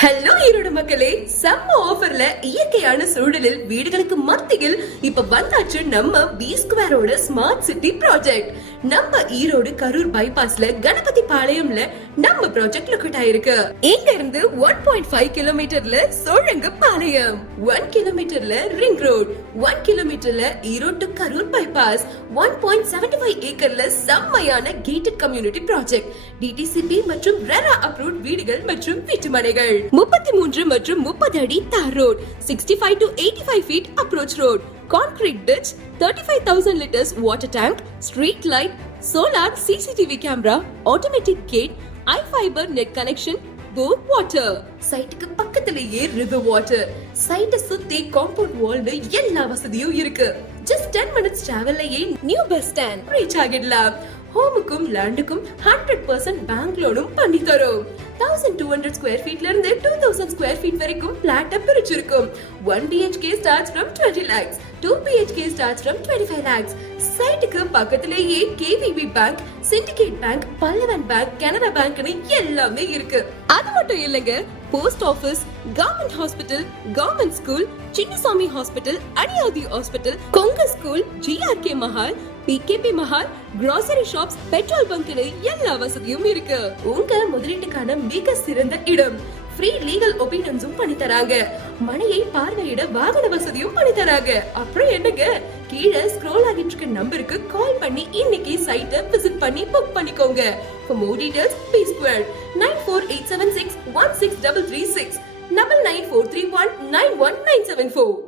Hello Erode மக்களே, செம்ம ஆஃபர்ல இயற்கையான சூழலில் வீடுகளுக்கு மத்தியில் இப்ப வந்தாச்சு நம்ம பி ஸ்கொயரோட ஸ்மார்ட் சிட்டி ப்ராஜெக்ட். நம்ம ஈரோடு கரூர் பைபாஸ்ல கணபதி பாளையம்ல நம்ம ப்ராஜெக்ட் லொகேட் ஆயிருக்கு. இங்க இருந்து 1.5 கிலோமீட்டர்ல சோழங்க பாளையம், 1 கிலோமீட்டர்ல ரிங் ரோட், 1 கிலோமீட்டர்ல ஈரோடு கரூர் பைபாஸ், 1.75 ஏக்கர்ல செம்மையான கேட்டட் கம்யூனிட்டி ப்ராஜெக்ட், டிடிசிபி மற்றும் ரெரா அப்ரூவ்ட் வீடுகள் மற்றும் வீட்டுமனைகள், 33 மற்றும் 30 அடி தார் road, 65 to 85 feet approach road, concrete ditch, 35,000 liters water tank, street light, solar CCTV camera, automatic gate, iFiber net connection, bore water. சைட்டுக்கு பக்கத்திலேயே river water, சைட்டை சுத்தி காம்பவுண்ட் வால்ல எல்லா வசதியும் இருக்கு. Just 10 minutes travelலயே நியூ பஸ் ஸ்டாண்ட் ரீச் ஆகிடலாம். ஹோமுக்கும் லேண்டுக்கும் 100% பேங்க் லோனும் பண்ணி தரோம். 1200 ஸ்கொயர் ஃபீட்ல இருந்து 2000 ஸ்கொயர் ஃபீட் வரைக்கும் plot பிரிச்சிருக்கும். 1 BHK starts from 20 lakhs, 2 BHK starts from 25 lakhs. சைட்டுக்கு பக்கத்திலேயே KVB bank, Syndicate bank, Pallavan bank, Canara பேங்க்னு எல்லாமே இருக்கு. அது மட்டும் இல்லங்க, post office, government hospital, government school, Chinnasamy hospital, அடியாதி hospital, Konga school, GRK Mahal, PKP Mahal, grocery shops, petrol பங்க்னு எல்லா வசதியும் இருக்கு. உங்க முதலீட்டுக்கான மிக சிறந்த இடம். ஃப்ரீ லீகல் ஒபினியன்ஸும் பண்ணி தராங்க. மனையை பார்வையிட வாகன வசதியும் பண்ணி தராங்க. அப்புறம் என்னங்க, கீழே ஸ்க்ரோல் ஆகிட்டு இருக்க நம்பருக்கு கால் பண்ணி இன்னைக்கு சைட்டை விசிட் பண்ணி புக் பண்ணிக்கோங்க. For more details, B Square 94876 16336 9943191974.